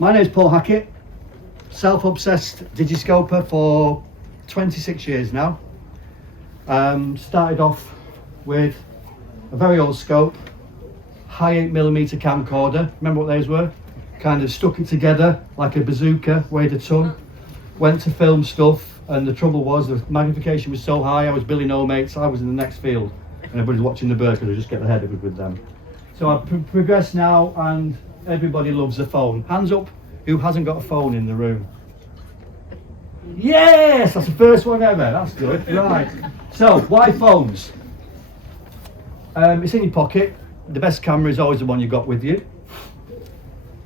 My name is Paul Hackett, self-obsessed digiscoper for 26 years now. Started off with a very old scope, high 8mm camcorder. Remember what those were? Kind of stuck it together like a bazooka, weighed a ton. Went to film stuff, and the trouble was the magnification was so high, I was Billy No Mates, I was in the next field. And everybody's watching the birds because I just get ahead of it with them. So I've progressed now, and everybody loves a phone. Hands up who hasn't got a phone in the room. Yes, that's the first one ever. That's good. Right. So why phones? It's in your pocket. The best camera is always the one you got with you.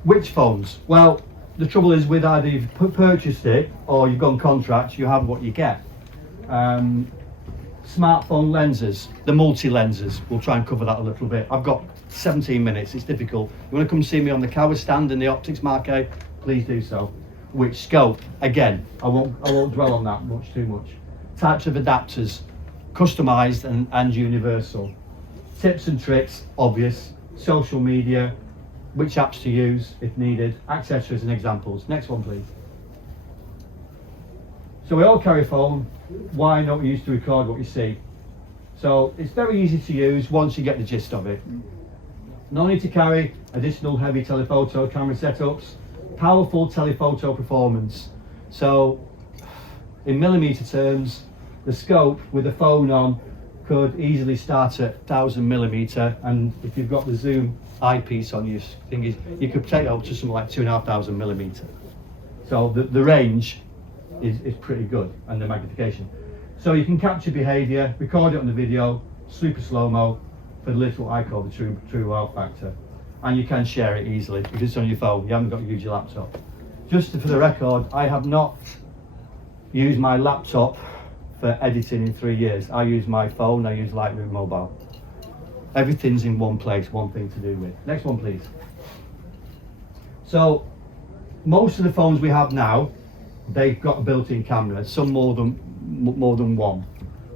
Which phones? Well, the trouble is with either you've purchased it or you've gone contract, you have what you get. Smartphone lenses, the multi-lenses, we'll try and cover that a little bit. I've got 17 minutes, it's difficult. You want to come see me on the Kowa stand in the optics market, please do so. Which scope? Again, I won't dwell on that too much. Types of adapters, customized and universal. Tips and tricks, obvious. Social media, which apps to use if needed, accessories and examples. Next one, please. So we all carry a phone. Why not use to record what you see? So it's very easy to use once you get the gist of it. No need to carry additional heavy telephoto camera setups. Powerful telephoto performance. So in millimeter terms, the scope with the phone on could easily start at 1000mm, and if you've got the zoom eyepiece on your thing, you could take it up to something like 2500mm. So the range is pretty good, and the magnification. So you can capture behaviour, record it on the video, super slow-mo, for the little I call the true wow factor. And you can share it easily because it's on your phone, you haven't got to use your laptop. Just for the record, I have not used my laptop for editing in 3 years. I use my phone, I use Lightroom Mobile. Everything's in one place, one thing to do with. Next one, please. So, most of the phones we have now, they've got a built-in camera, some more than one.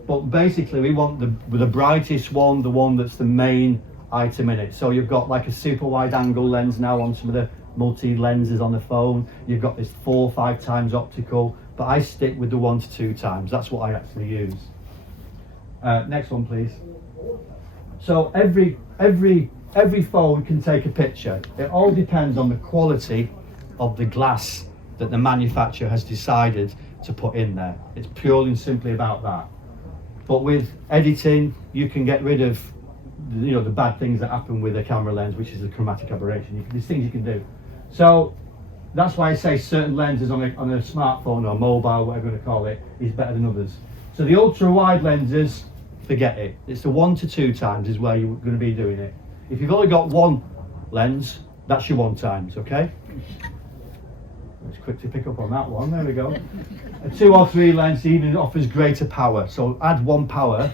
But basically, we want the brightest one, the one that's the main item in it. So you've got like a super wide angle lens now on some of the multi lenses on the phone. You've got this 4 or 5 times optical, but I stick with the 1 to 2 times. That's what I actually use. Next one, please. So every phone can take a picture. It all depends on the quality of the glass that the manufacturer has decided to put in there. It's purely and simply about that. But with editing, you can get rid of the bad things that happen with a camera lens, which is a chromatic aberration. There's things you can do. So that's why I say certain lenses on a smartphone or mobile, whatever you want to call it, is better than others. So the ultra wide lenses, forget it. It's the 1 to 2 times is where you're going to be doing it. If you've only got one lens, that's your 1 times, okay? Let's quickly pick up on that one, there we go. A 2 or 3 lens even offers greater power. So add 1 power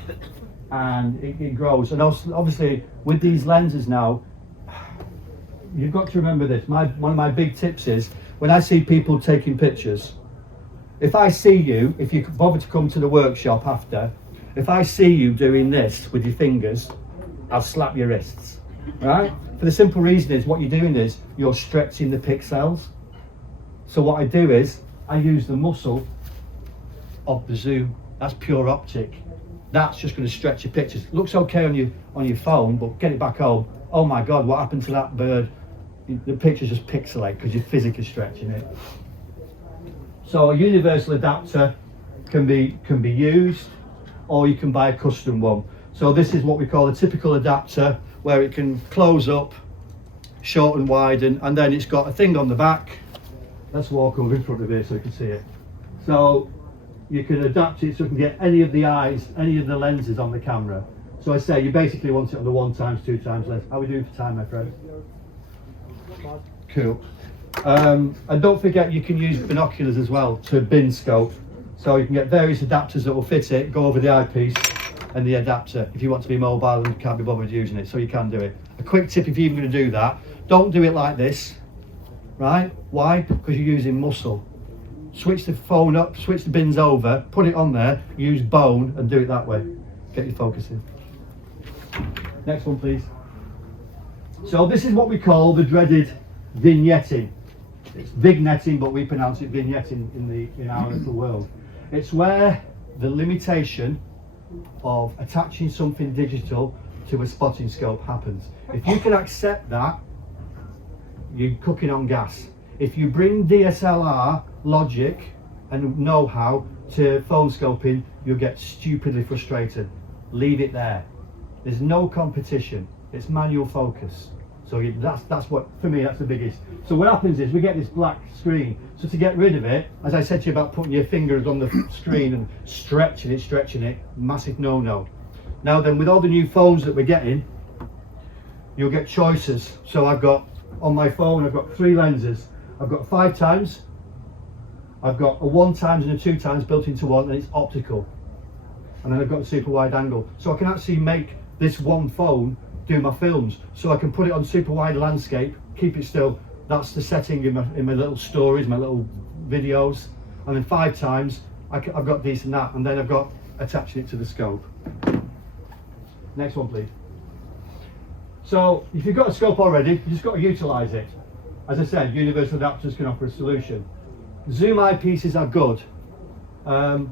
and it grows. And also, obviously with these lenses now, you've got to remember this. One of my big tips is, when I see people taking pictures, if I see you, if you bother to come to the workshop after, if I see you doing this with your fingers, I'll slap your wrists, right? For the simple reason is, what you're doing is, you're stretching the pixels. So what I do is, I use the muscle of the zoom. That's pure optic. That's just going to stretch your pictures. Looks okay on your phone, but get it back home. Oh my God, what happened to that bird? The pictures just pixelate because you're physically stretching it. So a universal adapter can be used, or you can buy a custom one. So this is what we call a typical adapter, where it can close up, shorten, widen, and then it's got a thing on the back. Let's walk over in front of here so you can see it. So you can adapt it so you can get any of the eyes, any of the lenses on the camera. So I say you basically want it on the 1 times, 2 times lens. How are we doing for time, my friend? Cool. And don't forget, you can use binoculars as well to bin scope. So you can get various adapters that will fit it, go over the eyepiece and the adapter if you want to be mobile and can't be bothered using it, so you can do it. A quick tip, if you're even going to do that, don't do it like this, right? Why? Because you're using muscle. Switch the phone up, switch the bins over, put it on there, use bone and do it that way. Get your focus in. Next one, please. So this is what we call the dreaded vignetting. It's vignetting, but we pronounce it vignetting in our little world. It's where the limitation of attaching something digital to a spotting scope happens. If you can accept that, you're cooking on gas. If you bring DSLR logic and know-how to phone scoping, you'll get stupidly frustrated. Leave it there. There's no competition. It's manual focus. So that's what, for me, that's the biggest. So what happens is we get this black screen. So to get rid of it, as I said to you about putting your fingers on the screen and stretching it, massive no-no. Now then, with all the new phones that we're getting, you'll get choices. So I've got, on my phone, I've got 3 lenses. I've got 5 times, I've got a 1 times and a 2 times built into one, and it's optical. And then I've got a super wide angle. So I can actually make this one phone do my films. So I can put it on super wide landscape, keep it still. That's the setting in my little stories, my little videos. And then 5 times, I've got this and that, and then I've got attaching it to the scope. Next one, please. So if you've got a scope already, you just got to utilize it. As I said, universal adapters can offer a solution. Zoom eyepieces are good,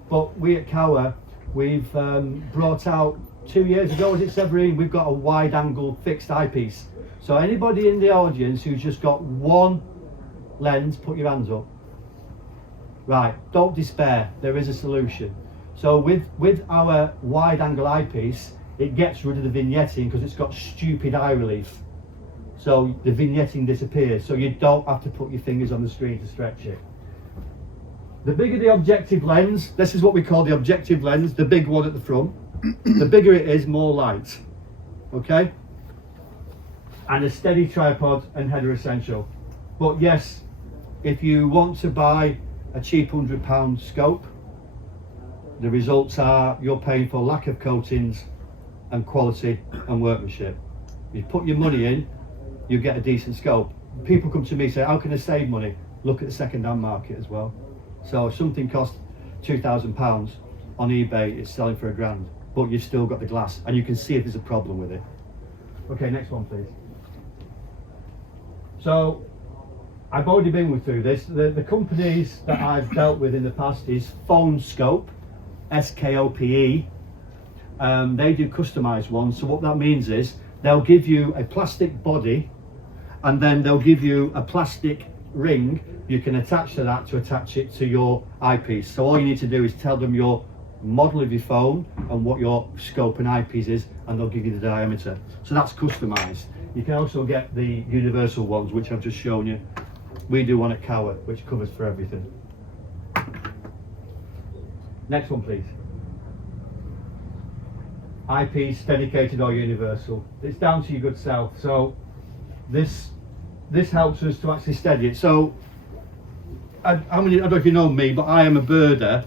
but we at Kowa, we've brought out 2 years ago, was it, Severine? We've got a wide angle fixed eyepiece. So anybody in the audience who's just got one lens, put your hands up. Right, don't despair, there is a solution. So with our wide angle eyepiece, it gets rid of the vignetting because it's got stupid eye relief. So the vignetting disappears, so you don't have to put your fingers on the screen to stretch it. The bigger the objective lens, this is what we call the objective lens, the big one at the front. The bigger it is, more light, okay? And a steady tripod and header essential. But yes, if you want to buy a cheap £100 scope, the results are you're paying for lack of coatings and quality and workmanship. You put your money in, you get a decent scope. People come to me and say, how can I save money? Look at the second-hand market as well. So if something costs £2,000 on eBay, it's selling for £1,000, but you've still got the glass and you can see if there's a problem with it. Okay, next one please. So I've already been through this. The companies that I've dealt with in the past is Phone Scope, SKOPE. They do customized ones. So what that means is they'll give you a plastic body and then they'll give you a plastic ring you can attach to that to attach it to your eyepiece. So all you need to do is tell them your model of your phone and what your scope and eyepiece is, and they'll give you the diameter. So that's customized. You can also get the universal ones, which I've just shown you. We do one at Kowa, which covers for everything. Next one, please. Eyepiece, dedicated or universal. It's down to your good self. So this helps us to actually steady it. So I don't know if you know me, but I am a birder,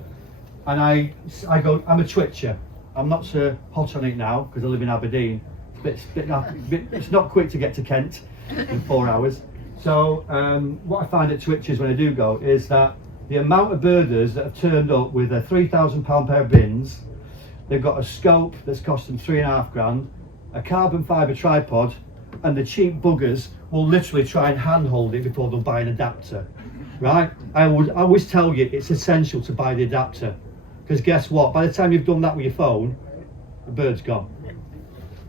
and I'm a twitcher. I'm not so hot on it now because I live in Aberdeen. It's not quick to get to Kent in 4 hours. So what I find at Twitchers when I do go is that the amount of birders that have turned up with a £3,000 pair of bins, they've got a scope that's cost them £3,500, a carbon fibre tripod, and the cheap buggers will literally try and handhold it before they'll buy an adapter, right? I always tell you it's essential to buy the adapter, because guess what? By the time you've done that with your phone, the bird's gone.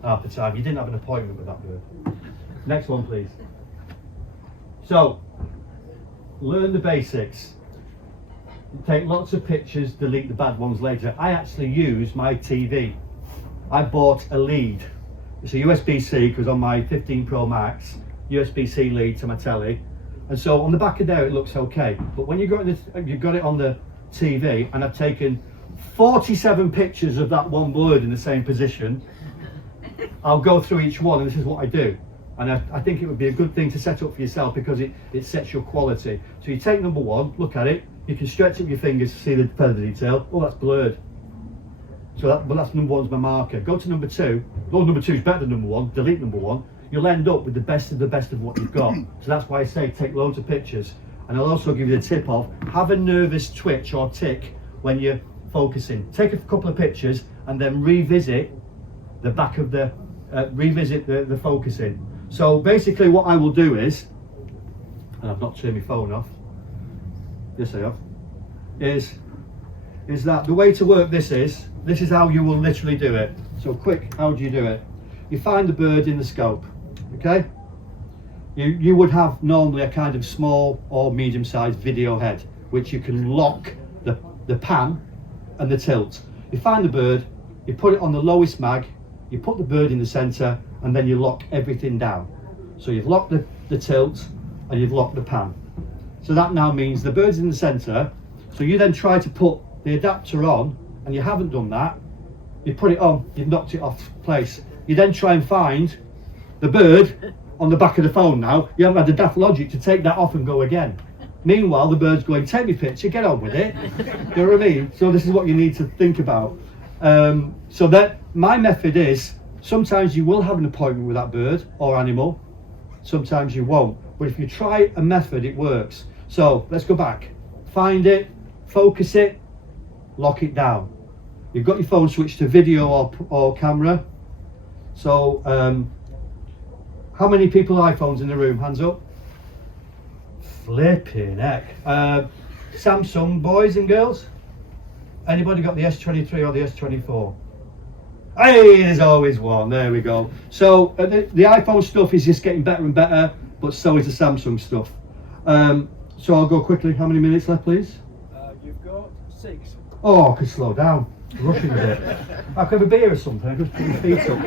Half the time. You didn't have an appointment with that bird. Next one, please. So, learn the basics. Take lots of pictures, delete the bad ones later. I actually use my TV. I bought a lead. It's a USB-C, because on my 15 Pro Max, USB-C lead to my telly. And so on the back of there it looks okay. But when you've got it on the TV, and I've taken 47 pictures of that one bird in the same position, I'll go through each one, and this is what I do. And I think it would be a good thing to set up for yourself, because it sets your quality. So you take number one, look at it, you can stretch it with your fingers to see the feather detail. Oh, that's blurred. So that's number one's my marker. Go to number two. Well, number two is better than number one. Delete number one. You'll end up with the best of what you've got. So that's why I say take loads of pictures. And I'll also give you the tip of have a nervous twitch or tick when you're focusing. Take a couple of pictures and then revisit the back of the focusing. So basically what I will do is and I've not turned my phone off, yes I have, is that the way to work this is how you will literally do it. So quick, how do you do it? You find the bird in the scope, okay? You would have normally a kind of small or medium-sized video head, which you can lock the pan and the tilt. You find the bird, you put it on the lowest mag, you put the bird in the center, and then you lock everything down. So you've locked the tilt and you've locked the pan. So that now means the bird's in the center. So you then try to put the adapter on, and you haven't done that. You put it on, you've knocked it off place. You then try and find the bird on the back of the phone now. You haven't had the daft logic to take that off and go again. Meanwhile, the bird's going, take me picture, get on with it. You know what I mean? So this is what you need to think about. So that my method is, sometimes you will have an appointment with that bird or animal, sometimes you won't. But if you try a method, it works. So let's go back. Find it, focus it, lock it down. You've got your phone switched to video or camera. So how many people iPhones in the room? Hands up. Flipping heck. Samsung boys and girls? Anybody got the S23 or the S24? Hey, there's always one. There we go. So the iPhone stuff is just getting better and better, but so is the Samsung stuff. So I'll go quickly. How many minutes left, please? You've got 6. Oh, I could slow down. Rushing a bit. I could have a beer or something. Just put my feet up.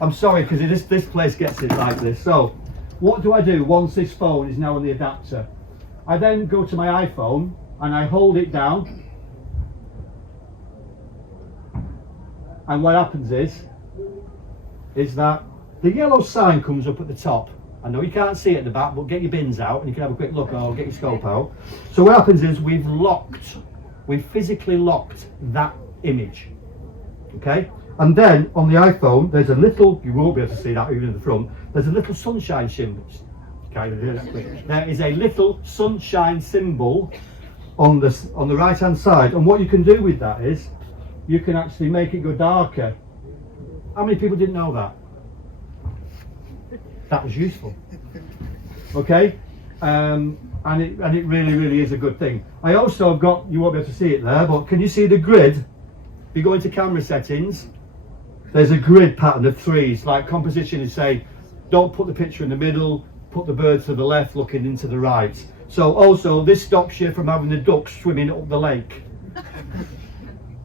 I'm sorry, because this place gets it like this. So, what do I do once this phone is now on the adapter? I then go to my iPhone and I hold it down. And what happens is that the yellow sign comes up at the top. I know you can't see it at the back, but get your bins out and you can have a quick look, or get your scope out. So what happens is we've physically locked that image, okay? And then on the iPhone, there's a little, you won't be able to see that even in the front, there's a little sunshine symbol. There is a little sunshine symbol on the right hand side, and what you can do with that is you can actually make it go darker. How many people didn't know that? That was useful, okay? And it really is a good thing. I also have got, you won't be able to see it there, but can you see the grid? If you go into camera settings, there's a grid pattern of 3s, like composition is say, don't put the picture in the middle, put the bird to the left looking into the right. So also this stops you from having the ducks swimming up the lake.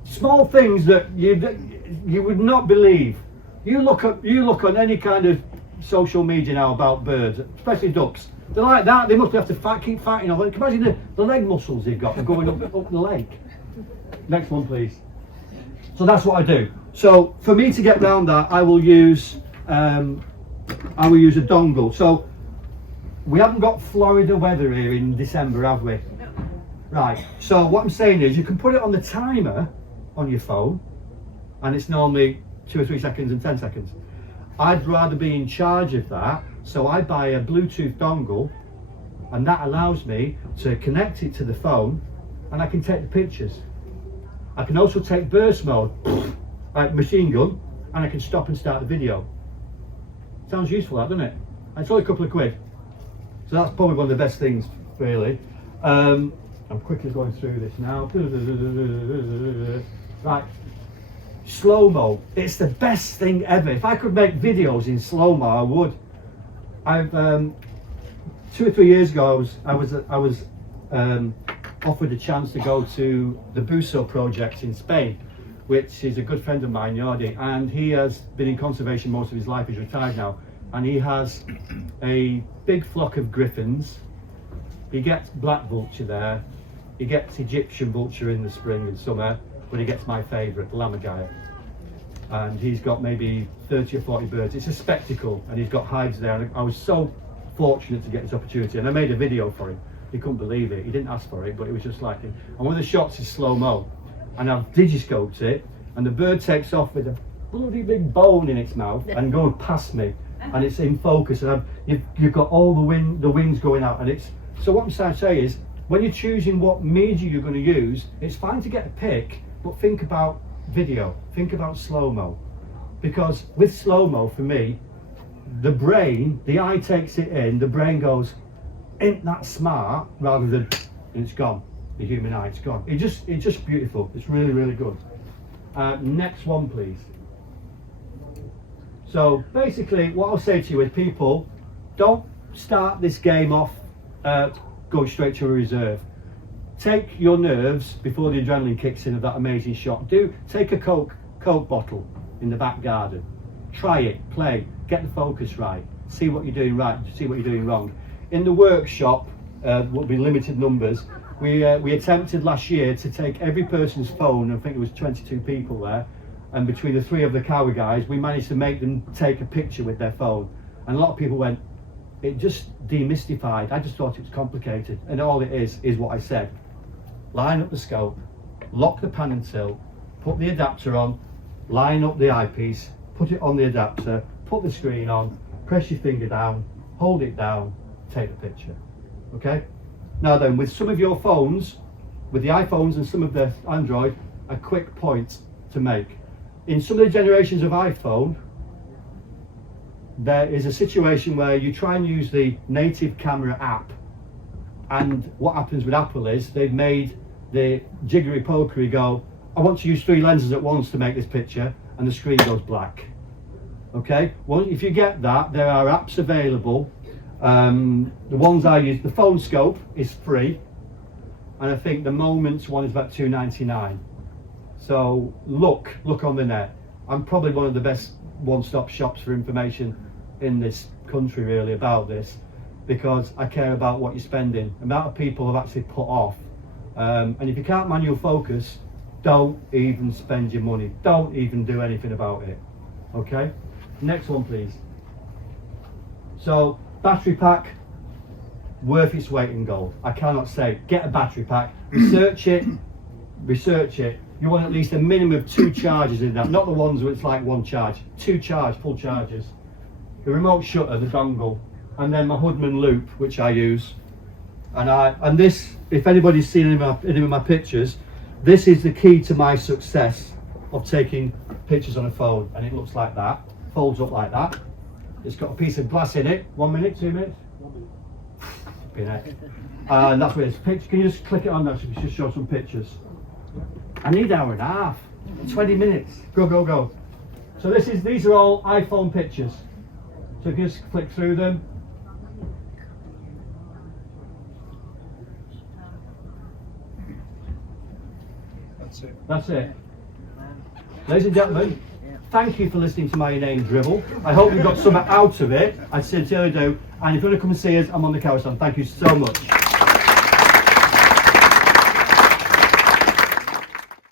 Small things that you would not believe. You look on any kind of social media now about birds, especially ducks. They're like that. They must have to keep fighting over it. Can you imagine the leg muscles they've got going up the lake? Next one, please. So that's what I do. So for me to get round that, I will use a dongle. So we haven't got Florida weather here in December, have we? Right. So what I'm saying is, you can put it on the timer on your phone, and it's normally 2 or 3 seconds and 10 seconds. I'd rather be in charge of that, so I buy a Bluetooth dongle, and that allows me to connect it to the phone, and I can take the pictures. I can also take burst mode, like machine gun, and I can stop and start the video. Sounds useful, that, doesn't it? And it's only a couple of quid. So that's probably one of the best things, really. I'm quickly going through this now. Right. Slow-mo, it's the best thing ever. If I could make videos in slow-mo, I would. I've 2 or 3 years ago, I was offered a chance to go to the Buso project in Spain, which is a good friend of mine, Yardi, and he has been in conservation most of his life. He's retired now, and he has a big flock of griffins. He gets black vulture there, he gets Egyptian vulture in the spring and summer, but he gets my favourite, lammergeier. And he's got maybe 30 or 40 birds. It's a spectacle, and he's got hides there. And I was so fortunate to get this opportunity, and I made a video for him. He couldn't believe it. He didn't ask for it, but it was just like him. And one of the shots is slow-mo, and I've digiscoped it, and the bird takes off with a bloody big bone in its mouth and goes past me, and it's in focus, and you've got all the wings going out, and it's. So what I'm trying to say is, when you're choosing what media you're going to use, it's fine to get a pick, but think about video, think about slow-mo, because with slow-mo, for me, the eye takes it in, the brain goes, ain't that smart, rather than it's gone. The human eye, it's gone. It's just beautiful. It's really, really good. Next one, please. So basically, what I'll say to you is, people, don't start this game off going straight to a reserve. Take your nerves before the adrenaline kicks in of that amazing shot. Take a Coke bottle in the back garden. Try it, play, get the focus right, see what you're doing right, see what you're doing wrong. In the workshop, will be limited numbers. We attempted last year to take every person's phone. I think there was 22 people there, and between the three of the Kowa guys, we managed to make them take a picture with their phone. And a lot of people went, it just demystified. I just thought it was complicated, and all it is what I said. Line up the scope, lock the pan and tilt, put the adapter on, line up the eyepiece, put it on the adapter, put the screen on, press your finger down, hold it down, take the picture. Okay? Now then, with some of your phones, with the iPhones and some of the Android, a quick point to make. In some of the generations of iPhone, there is a situation where you try and use the native camera app, and what happens with Apple is they've made the jiggery pokery go, I want to use 3 lenses at once to make this picture, and the screen goes black. Okay, well, if you get that, there are apps available. The ones I use, the phone scope is free, and I think the Moments one is about $2.99. So look on the net. I'm probably one of the best one-stop shops for information in this country, really, about this, because I care about what you're spending. The amount of people have actually put off, and if you can't manual focus, don't even spend your money. Don't even do anything about it. Okay, next one, please. So battery pack, worth its weight in gold. I cannot say. Get a battery pack. Research it. You want at least a minimum of 2 charges in that, not the ones where it's like 1 charge. 2 full charges. The remote shutter, the dongle, and then my Hoodman loop, which I use. And this, if anybody's seen any of my pictures, this is the key to my success of taking pictures on a phone. And it looks like that, folds up like that. It's got a piece of glass in it. 1 minute, 2 minutes? 1 minute. And that's where it's picture. Can you just click it on there so we can just show some pictures? I need an hour and a half, 20 minutes. Go. So these are all iPhone pictures. So if you just flick through them. That's it. Ladies and gentlemen, thank you for listening to my inane dribble. I hope you got something out of it. I sincerely do. And if you want to come and see us, I'm on the carousel. Thank you so much.